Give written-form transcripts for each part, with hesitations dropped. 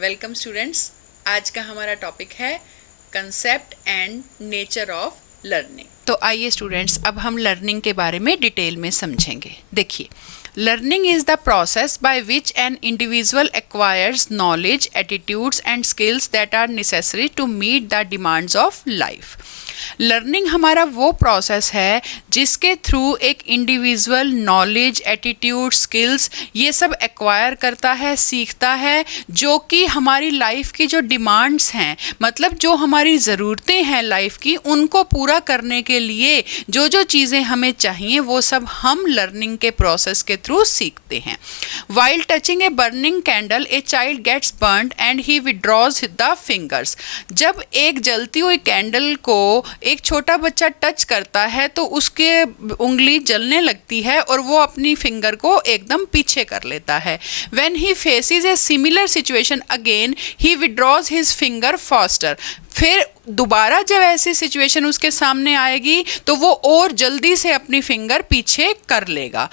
Welcome students. आज का हमारा टॉपिक है concept and nature of learning. तो आइए स्टूडेंट्स, अब हम लर्निंग के बारे में डिटेल में समझेंगे। देखिए, learning is the process by which an individual acquires knowledge, attitudes and skills that are necessary to meet the demands of life. Learning हमारा वो प्रोसेस है जिसके थ्रू एक इंडिविजुअल नॉलेज, एटीट्यूड, स्किल्स ये सब एक्वायर करता है, सीखता है, जो कि हमारी लाइफ की जो डिमांड्स हैं, मतलब जो हमारी ज़रूरतें हैं लाइफ की, उनको पूरा करने के लिए जो जो चीज़ें हमें चाहिए वो सब हम लर्निंग के प्रोसेस के थ्रू सीखते हैं। While touching a burning candle a child gets burned and he withdraws the fingers. जब एक जलती हुई कैंडल को एक छोटा बच्चा टच करता है तो उसके उंगली जलने लगती है और वो अपनी फिंगर को एकदम पीछे कर लेता है। When he faces a similar situation again, he withdraws his finger faster. फिर दोबारा जब ऐसी सिचुएशन उसके सामने आएगी तो वो और जल्दी से अपनी फिंगर पीछे कर लेगा।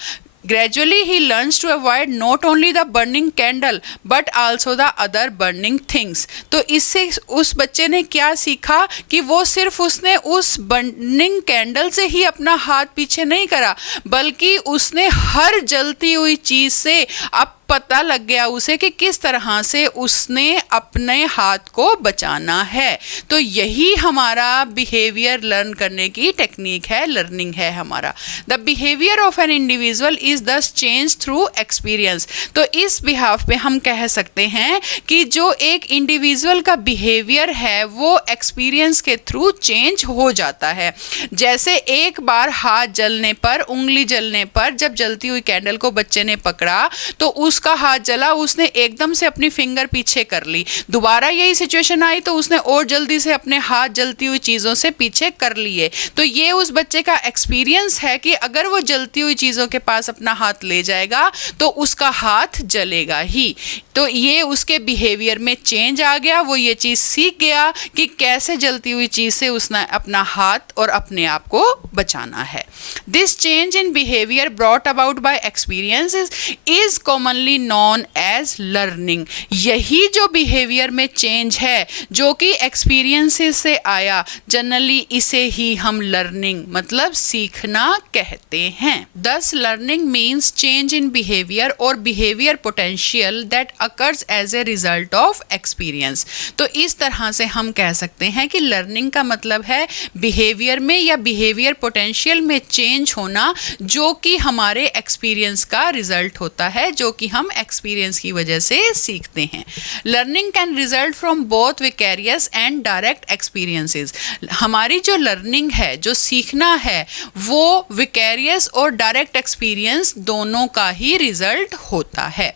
Gradually he learns to avoid not only the burning candle but also the other burning things. तो इससे उस बच्चे ने क्या सीखा कि वो सिर्फ उसने उस बर्निंग कैंडल से ही अपना हाथ पीछे नहीं करा, बल्कि उसने हर जलती हुई चीज़ से अब पता लग गया उसे कि किस तरह से उसने अपने हाथ को बचाना है। तो यही हमारा बिहेवियर लर्न करने की टेक्निक है, लर्निंग है हमारा। The behaviour of an individual is दस चेंज थ्रू एक्सपीरियंस। तो इस बिहाफ पे हम कह सकते हैं कि जो एक इंडिविजुअल का बिहेवियर है वो एक्सपीरियंस के थ्रू चेंज हो जाता है। जैसे एक बार हाथ जलने पर, उंगली जलने पर, जब जलती हुई कैंडल को बच्चे ने पकड़ा तो उसका हाथ जला, उसने एकदम से अपनी फिंगर पीछे कर ली। दोबारा यही सिचुएशन आई तो उसने और जल्दी से अपने हाथ जलती हुई चीज़ों से पीछे कर लिए। तो ये उस बच्चे का एक्सपीरियंस है कि अगर वो जलती हुई चीज़ों के पास अपना हाथ ले जाएगा तो उसका हाथ जलेगा ही। तो ये उसके बिहेवियर में चेंज आ गया, वो ये चीज़ सीख गया कि कैसे जलती हुई चीज़ से उसने अपना हाथ और अपने आप को बचाना है। This change in behaviour brought about by experiences is commonly known as learning. यही जो बिहेवियर में चेंज है जो कि एक्सपीरियंसेस से आया, जनरली इसे ही हम लर्निंग मतलब सीखना कहते हैं। Thus learning means change in behaviour और behaviour potential that occurs as a result of experience. तो इस तरह से हम कह सकते हैं कि लर्निंग का मतलब है बिहेवियर में या बिहेवियर पोटेंशियल में चेंज होना, जो कि हमारे एक्सपीरियंस का रिजल्ट होता है, जो कि हम एक्सपीरियंस की वजह से सीखते हैं। Learning can result from both vicarious and direct experiences. हमारी जो लर्निंग है, जो सीखना है, वो विकैरियस और डायरेक्ट एक्सपीरियंस दोनों का ही रिजल्ट होता है।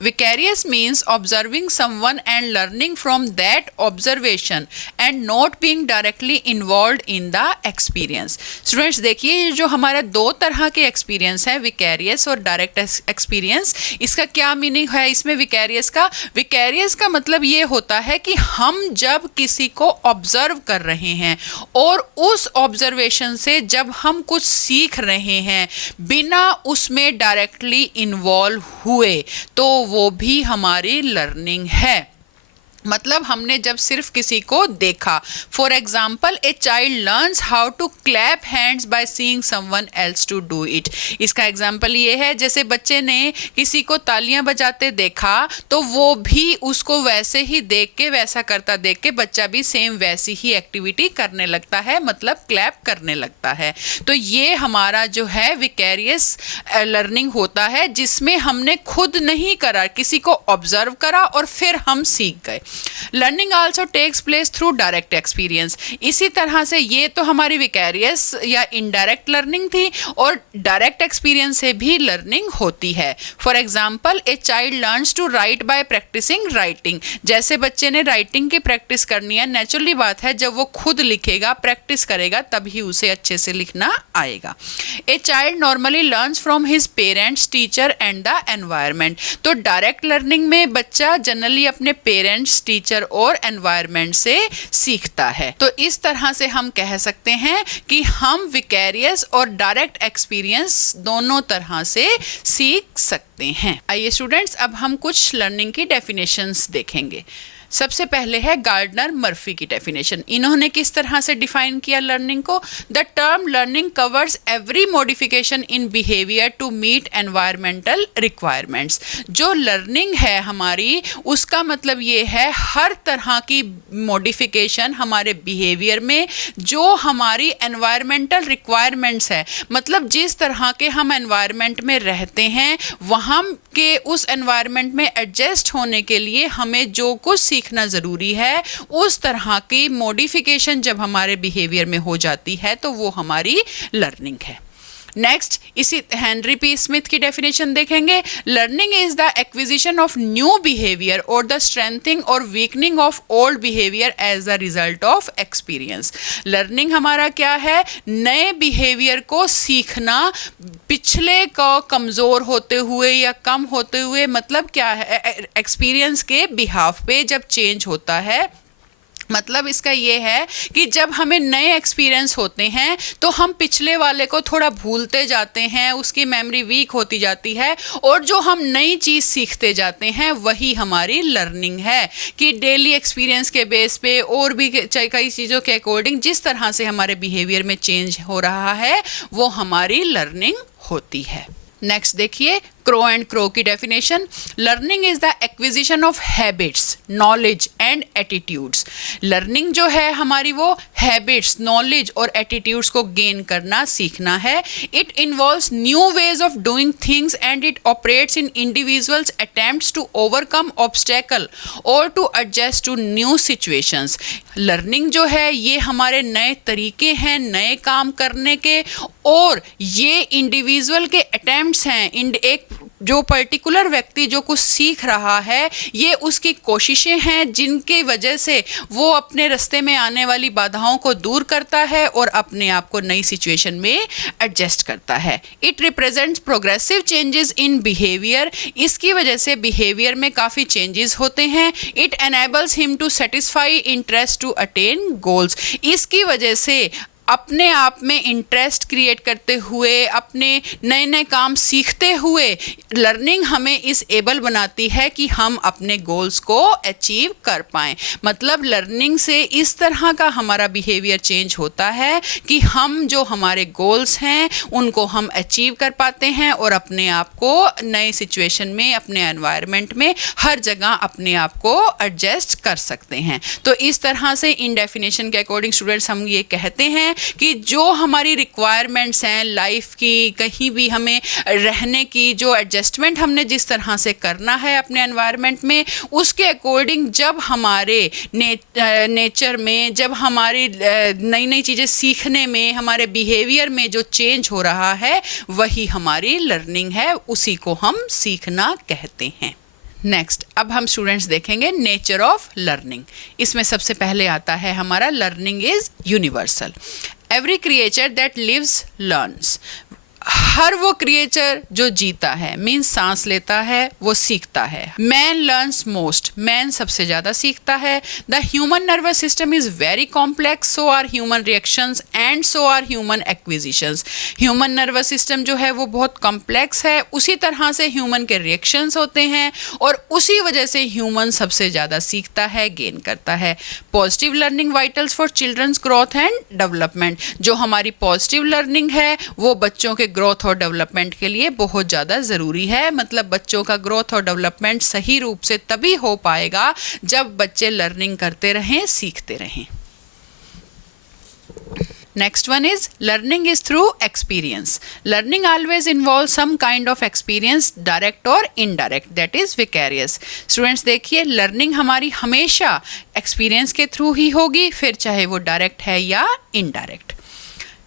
Vicarious means observing someone and learning from that observation and not being directly involved in the experience. Students देखिए, ये जो हमारा दो तरह के एक्सपीरियंस है, विकैरियस और डायरेक्ट एक्सपीरियंस, इसका क्या मीनिंग है इसमें विकैरियस का? विकैरियस का मतलब ये होता है कि हम जब किसी को ऑब्जर्व कर रहे हैं और उस ऑब्जर्वेशन से जब हम कुछ सीख रहे हैं बिना उसमें डायरेक्टली इन्वॉल्व हुए, तो वो भी हमारी लर्निंग है। मतलब हमने जब सिर्फ किसी को देखा, for example a child learns how to clap hands by seeing someone else to do it. इसका एग्जाम्पल ये है, जैसे बच्चे ने किसी को तालियां बजाते देखा तो वो भी उसको वैसे ही देख के, वैसा करता देख के बच्चा भी सेम वैसी ही एक्टिविटी करने लगता है, मतलब क्लैप करने लगता है। तो ये हमारा जो है विकैरियस लर्निंग होता है, जिसमें हमने खुद नहीं करा, किसी को ऑब्जर्व करा और फिर हम सीख गए। Learning also takes place through direct experience. इसी तरह से ये तो हमारी विकैरियस या इनडायरेक्ट लर्निंग थी, और डायरेक्ट एक्सपीरियंस से भी लर्निंग होती है। For example a child learns to write by practising writing. जैसे बच्चे ने राइटिंग की प्रैक्टिस करनी है, नेचुरली बात है जब वो खुद लिखेगा, प्रैक्टिस करेगा, तभी उसे अच्छे से लिखना आएगा। A child normally learns from his parents, teacher and the environment. तो डायरेक्ट लर्निंग में बच्चा जनरली अपने पेरेंट्स पेरेंट्स, टीचर और एनवायरनमेंट से सीखता है। तो इस तरह से हम कह सकते हैं कि हम विकैरियस और डायरेक्ट एक्सपीरियंस दोनों तरह से सीख सकते हैं। आइए स्टूडेंट्स, अब हम कुछ लर्निंग की डेफिनेशंस देखेंगे। सबसे पहले है गार्डनर मर्फी की डेफिनेशन। इन्होंने किस तरह से डिफाइन किया लर्निंग को? The term learning covers every modification in behaviour to meet environmental requirements. जो लर्निंग है हमारी, उसका मतलब ये है हर तरह की मॉडिफिकेशन हमारे बिहेवियर में जो हमारी एनवायरमेंटल रिक्वायरमेंट्स है, मतलब जिस तरह के हम एनवायरमेंट में रहते हैं वहाँ के उस एनवायरमेंट में एडजस्ट होने के लिए हमें जो कुछ सीखना ज़रूरी है, उस तरह की मॉडिफिकेशन जब हमारे बिहेवियर में हो जाती है तो वो हमारी लर्निंग है। नेक्स्ट, इसी हेनरी पी स्मिथ की डेफिनेशन देखेंगे। Learning is the acquisition of new behaviour और द स्ट्रेंथनिंग और weakening of old behaviour as the result of experience. Learning हमारा क्या है? नए बिहेवियर को सीखना, पिछले का कमज़ोर होते हुए या कम होते हुए, मतलब क्या है? एक्सपीरियंस के बिहाफ पे जब चेंज होता है, मतलब इसका ये है कि जब हमें नए एक्सपीरियंस होते हैं तो हम पिछले वाले को थोड़ा भूलते जाते हैं, उसकी मेमोरी वीक होती जाती है, और जो हम नई चीज़ सीखते जाते हैं वही हमारी लर्निंग है। कि डेली एक्सपीरियंस के बेस पे और भी कई चीज़ों के अकॉर्डिंग जिस तरह से हमारे बिहेवियर में चेंज हो रहा है वो हमारी लर्निंग होती है। नेक्स्ट देखिए, क्रो एंड क्रो की definition. Learning is the acquisition of habits, knowledge and attitudes. Learning जो है हमारी वो हैबिट्स, नॉलेज और एटीट्यूड्स को गेन करना, सीखना है। It involves new ways of doing things and it operates in individuals attempts to overcome obstacle और to adjust to new situations. Learning जो है ये हमारे नए तरीके हैं नए काम करने के, और ये इंडिविजुअल के अटेम्प्ट्स हैं। एक जो पर्टिकुलर व्यक्ति जो कुछ सीख रहा है, ये उसकी कोशिशें हैं जिनकी वजह से वो अपने रास्ते में आने वाली बाधाओं को दूर करता है और अपने आप को नई सिचुएशन में एडजस्ट करता है। It represents progressive changes in behaviour. इसकी वजह से बिहेवियर में काफ़ी चेंजेस होते हैं। It enables him to satisfy interest to attain goals. इसकी वजह से अपने आप में इंटरेस्ट क्रिएट करते हुए, अपने नए नए काम सीखते हुए, लर्निंग हमें इस एबल बनाती है कि हम अपने गोल्स को अचीव कर पाएँ। मतलब लर्निंग से इस तरह का हमारा बिहेवियर चेंज होता है कि हम जो हमारे गोल्स हैं उनको हम अचीव कर पाते हैं और अपने आप को नए सिचुएशन में, अपने एनवायरनमेंट में, हर जगह अपने आप को एडजस्ट कर सकते हैं। तो इस तरह से इन डेफिनेशन के अकॉर्डिंग स्टूडेंट्स हम ये कहते हैं कि जो हमारी रिक्वायरमेंट्स हैं लाइफ की, कहीं भी हमें रहने की जो एडजस्टमेंट हमने जिस तरह से करना है अपने एनवायरनमेंट में, उसके अकॉर्डिंग जब हमारे नेचर में, जब हमारी नई नई चीज़ें सीखने में, हमारे बिहेवियर में जो चेंज हो रहा है वही हमारी लर्निंग है, उसी को हम सीखना कहते हैं। नेक्स्ट, अब हम स्टूडेंट्स देखेंगे नेचर ऑफ लर्निंग। इसमें सबसे पहले आता है हमारा learning is universal. Every creature that lives learns. हर वो क्रिएचर जो जीता है, मीन्स सांस लेता है, वो सीखता है। Man learns most. मैन सबसे ज़्यादा सीखता है। The human nervous system is very complex, so are human reactions and so are human acquisitions. Human nervous system जो है वो बहुत कॉम्प्लेक्स है, उसी तरह से ह्यूमन के रिएक्शंस होते हैं और उसी वजह से ह्यूमन सबसे ज़्यादा सीखता है, गेन करता है। Positive learning vitals for children's growth and development. जो हमारी पॉजिटिव लर्निंग है वो बच्चों के ग्रोथ और डेवलपमेंट के लिए बहुत ज़्यादा ज़रूरी है। मतलब बच्चों का ग्रोथ और डेवलपमेंट सही रूप से तभी हो पाएगा जब बच्चे लर्निंग करते रहें, सीखते रहें। Next one is learning is through experience. Learning always involves some kind of experience, direct or indirect, that is vicarious. Students देखिए, learning हमारी हमेशा experience के थ्रू ही होगी, फिर चाहे वो direct है या indirect.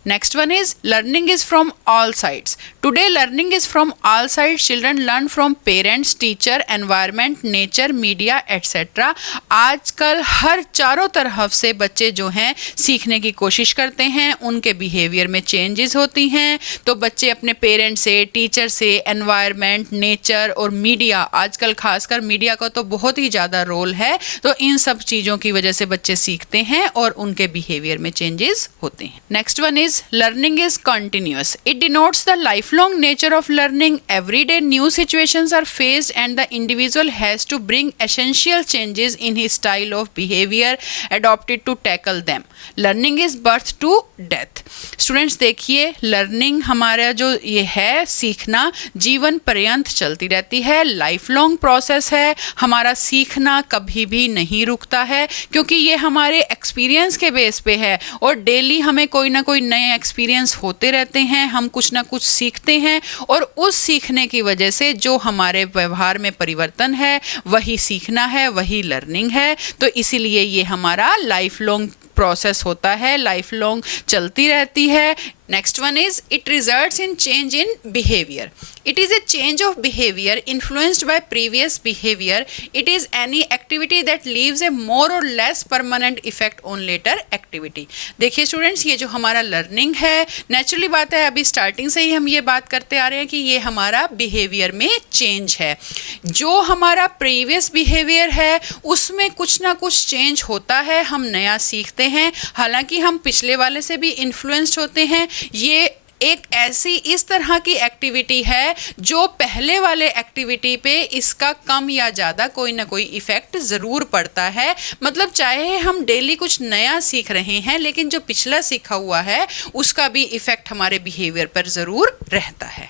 Next one is learning is from all sides. Today learning is from all sides. Children learn from parents, teacher, environment, nature, media, etc. आजकल हर चारों तरफ से बच्चे जो हैं सीखने की कोशिश करते हैं, उनके बिहेवियर में चेंजेस होती हैं। तो बच्चे अपने पेरेंट्स से, टीचर से, एनवायरनमेंट, नेचर और मीडिया, आजकल खासकर मीडिया का तो बहुत ही ज़्यादा रोल है, तो इन सब चीज़ों की वजह से बच्चे सीखते हैं और उनके बिहेवियर में चेंजेस होते हैं। Next one is learning is continuous. It denotes the lifelong nature of learning. Every day new situations are faced and the individual has to bring essential changes in his style of behavior adopted to tackle them. Learning is birth to death. Students देखिए, learning हमारा जो ये है सीखना जीवन पर्यंत चलती रहती है, लाइफ लॉन्ग प्रोसेस है। हमारा सीखना कभी भी नहीं रुकता है क्योंकि ये हमारे एक्सपीरियंस के बेस पे है और डेली हमें कोई ना कोई नए एक्सपीरियंस होते रहते हैं, हम कुछ ना कुछ सीखते हैं और उस सीखने की वजह से जो हमारे व्यवहार में परिवर्तन है वही सीखना है, वही लर्निंग है। तो इसीलिए ये हमारा लाइफ लॉन्ग प्रोसेस होता है, लाइफ लॉन्ग चलती रहती है। Next one is it results in change in behaviour. It is a change of behaviour influenced by previous behaviour. It is any activity that leaves a more और less permanent effect on later activity. देखिए students, ये जो हमारा learning है, naturally बात है, अभी starting से ही हम ये बात करते आ रहे हैं कि ये हमारा बिहेवियर में चेंज है। जो हमारा प्रीवियस बिहेवियर है उसमें कुछ ना कुछ चेंज होता है, हम नया सीखते हैं, हालांकि हम पिछले वाले से भी इन्फ्लुएंस्ड होते हैं। ये एक ऐसी इस तरह की एक्टिविटी है जो पहले वाले एक्टिविटी पे इसका कम या ज़्यादा कोई ना कोई इफ़ेक्ट ज़रूर पड़ता है। मतलब चाहे हम डेली कुछ नया सीख रहे हैं लेकिन जो पिछला सीखा हुआ है उसका भी इफ़ेक्ट हमारे बिहेवियर पर ज़रूर रहता है।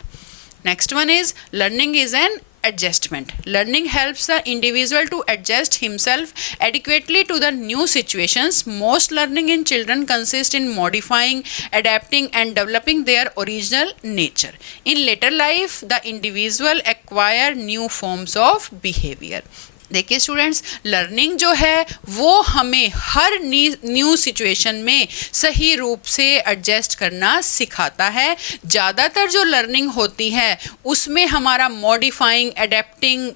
Next one is learning is an adjustment. Learning helps the individual to adjust himself adequately to the new situations. Most learning in children consists in modifying, adapting and developing their original nature. In later life, the individual acquire new forms of behavior. देखिए students, learning जो है वो हमें हर new situation में सही रूप से adjust करना सिखाता है। ज़्यादातर जो लर्निंग होती है उसमें हमारा मॉडिफाइंग, अडेप्टिंग,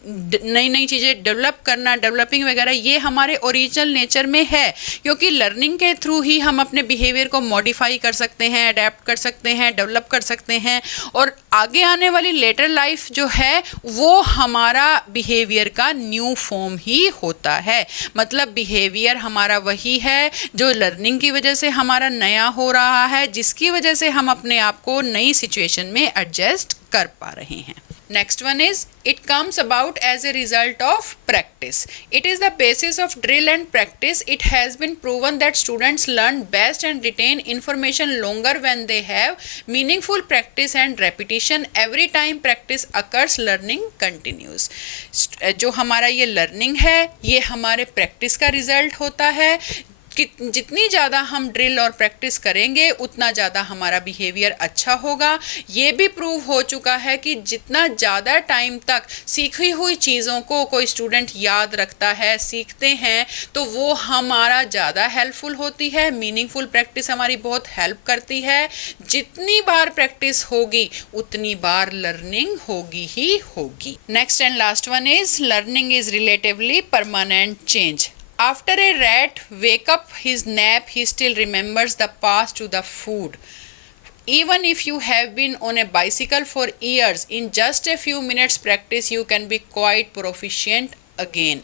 नई नई चीज़ें डेवलप करना, डेवलपिंग वगैरह, ये हमारे ओरिजिनल नेचर में है, क्योंकि लर्निंग के थ्रू ही हम अपने बिहेवियर को मॉडिफाई कर सकते हैं, अडेप्ट कर सकते हैं, डेवलप कर सकते हैं और आगे आने वाली लेटर लाइफ जो है वो हमारा बिहेवियर का न्यू फॉर्म ही होता है। मतलब बिहेवियर हमारा वही है जो लर्निंग की वजह से हमारा नया हो रहा है, जिसकी वजह से हम अपने आप को नई सिचुएशन में एडजस्ट कर पा रहे हैं। Next one is it comes about as a result of practice. It is the basis of drill and practice. It has been proven that students learn best and retain information longer when they have meaningful practice and repetition. Every time practice occurs, learning continues. जो हमारा ये learning है ये हमारे practice का result होता है। कि जितनी ज़्यादा हम ड्रिल और प्रैक्टिस करेंगे उतना ज़्यादा हमारा बिहेवियर अच्छा होगा। ये भी प्रूव हो चुका है कि जितना ज़्यादा टाइम तक सीखी हुई चीज़ों को कोई स्टूडेंट याद रखता है, सीखते हैं, तो वो हमारा ज़्यादा हेल्पफुल होती है। मीनिंगफुल प्रैक्टिस हमारी बहुत हेल्प करती है। जितनी बार प्रैक्टिस होगी उतनी बार लर्निंग होगी ही होगी। Next and last one is learning is relatively permanent change. After a rat wake up his nap, he still remembers the path to the food. Even if you have been on a bicycle for years, in just a few minutes practice, you can be quite proficient again.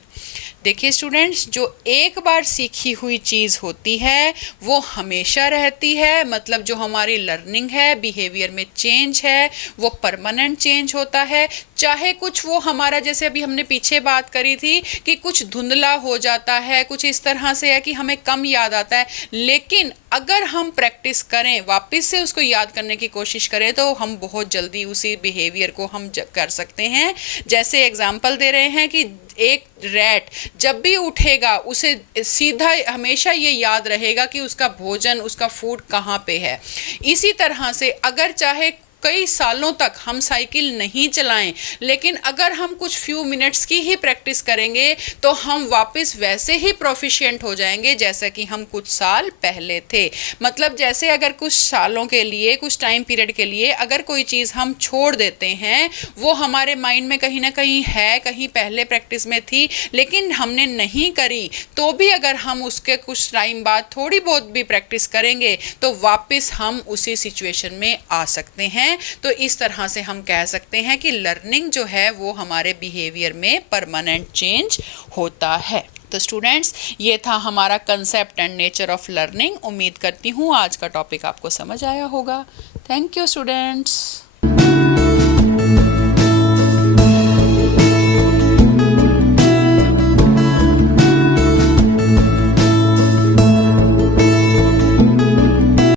देखिए students, जो एक बार सीखी हुई चीज़ होती है वो हमेशा रहती है। मतलब जो हमारी लर्निंग है, बिहेवियर में चेंज है, वो परमानेंट चेंज होता है। चाहे कुछ वो हमारा, जैसे अभी हमने पीछे बात करी थी कि कुछ धुंधला हो जाता है, कुछ इस तरह से है कि हमें कम याद आता है, लेकिन अगर हम प्रैक्टिस करें, वापस से उसको याद करने की कोशिश करें, तो हम बहुत जल्दी उसी बिहेवियर को हम कर सकते हैं। जैसे एग्जाम्पल दे रहे हैं कि एक रैट जब भी उठेगा उसे सीधा हमेशा ये याद रहेगा कि उसका भोजन, उसका फूड कहाँ पे है। इसी तरह से अगर चाहे कई सालों तक हम साइकिल नहीं चलाएं, लेकिन अगर हम कुछ फ्यू मिनट्स की ही प्रैक्टिस करेंगे तो हम वापस वैसे ही प्रोफिशिएंट हो जाएंगे जैसा कि हम कुछ साल पहले थे। मतलब जैसे अगर कुछ सालों के लिए, कुछ टाइम पीरियड के लिए अगर कोई चीज़ हम छोड़ देते हैं, वो हमारे माइंड में कहीं ना कहीं है, कहीं पहले प्रैक्टिस में थी लेकिन हमने नहीं करी, तो भी अगर हम उसके कुछ टाइम बाद थोड़ी बहुत भी प्रैक्टिस करेंगे तो वापस हम उसी सिचुएशन में आ सकते हैं। तो इस तरह से हम कह सकते हैं कि लर्निंग जो है वो हमारे बिहेवियर में परमानेंट चेंज होता है। तो स्टूडेंट्स, ये था हमारा concept and nature of learning. उम्मीद करती हूँ आज का टॉपिक आपको समझ आया होगा। Thank you students.